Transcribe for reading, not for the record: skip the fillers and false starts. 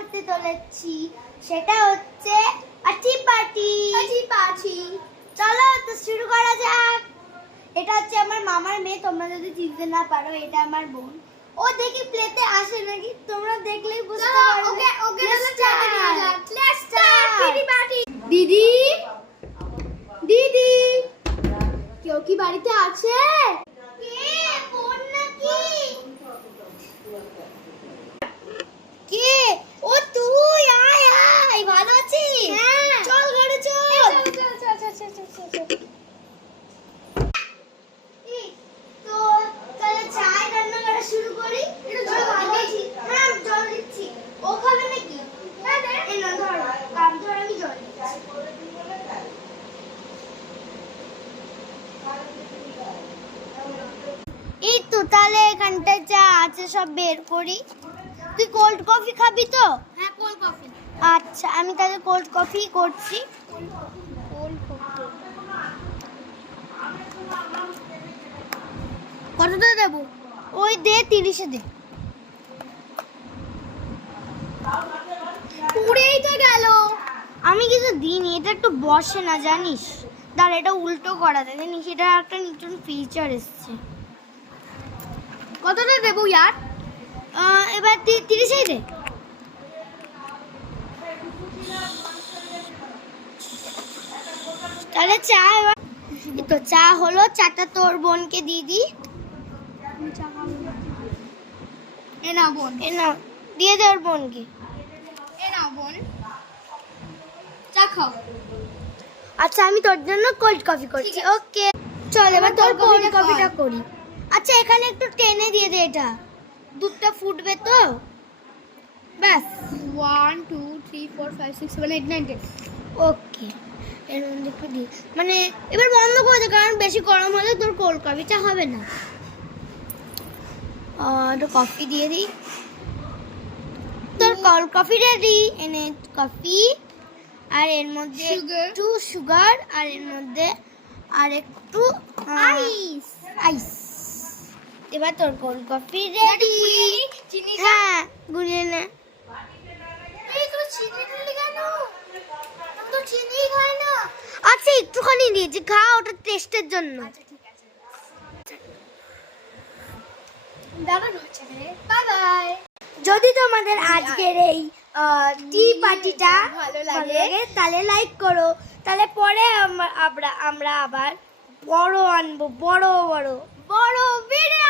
করতে চলেছি, সেটা হচ্ছে টি পার্টি। চলো তো শুরু করা যাক। এটা হচ্ছে আমার মামার মেয়ে, তোমরা যদি চিনতে না পারো এটা আমার বোন। ও দেখি প্লেতে আসে নাকি, তোমরা দেখলেই বুঝতে পারবে। দিদি দিদি, কেউ কি বাড়িতে আছে? কে, বোন নাকি? কে? ও তুই, আয় আয়, ভালো আছিস? হ্যাঁ, চল ঘরে চল। তো তাহলে চাই রান্না করা শুরু করি। জল দিচ্ছি। হ্যাঁ, জল দিচ্ছি। ও খাবে নাকি? হ্যাঁ দে। এই না ধর, কাম ধর, আমি জল দিচ্ছি। এই তো তাহলে এখানটায় যা আছে সব বের করি। তুই কোল্ড কফি খাবি তো? হ্যাঁ, কোল্ড কফি। আচ্ছা, আমি তাহলে কোল্ড কফি করছি। কতটা দেবো? ওই দে, 30-এ দে। পুড়েই তো গেল। আমি কিছু দিইনি, এটা একটু বসে না জানিস। দাঁড়া, এটা উল্টো করা যায় জানিস, এটা একটা নতুন ফিচার এসছে। কতটা দেবো ইয়ার? এবার 30-এই দে। তাহলে চা এবার তো চা হলো, চাটা তোর বোনকে দিয়ে দি। এ না বোন, এ না, দিয়ে দে ওর বোনকে। এ না বোন, চা খাও। আচ্ছা, আমি তোর জন্য কোল্ড কফি করছি। ওকে, চল এবার তোর কোল্ড কফিটা করি। আচ্ছা, এখানে একটু টেনে দিয়ে দে, এটা দুধটা ফুটবে তো। ব্যাস, 1 2 3 4 5 6 7 8 9 10। ওকে, এর মধ্যে একটু দিই, মানে এবার বন্ধ করে দে, কারণ বেশি গরম হলে তোর কোল্ড কফিটা হবে না। একটু কফি দিয়ে দিই। তোর কোল্ড কফি রেডি। এনে কফি, আর এর মধ্যে একটু সুগার, আর এর মধ্যে আর একটু আইস। আইস। এবার তোর কোল্ড কফি রেডি। চিনি হ্যাঁ, গুলিয়ে নে। এই তো চিনি দিলি কেন? আমি তো চিনি খাই না। আচ্ছা, একটুখানি দিয়েছি, খা, ওটা টেস্টের জন্য। আচ্ছা ঠিক আছে, দারুণ হচ্ছে রে। Bye bye. যদি তোমাদের আজকের এই টি পার্টিটা ভালো লাগে তাহলে লাইক করো। তাহলে পরে আমরা আবার বড় আনবো, বড় ভিডিও।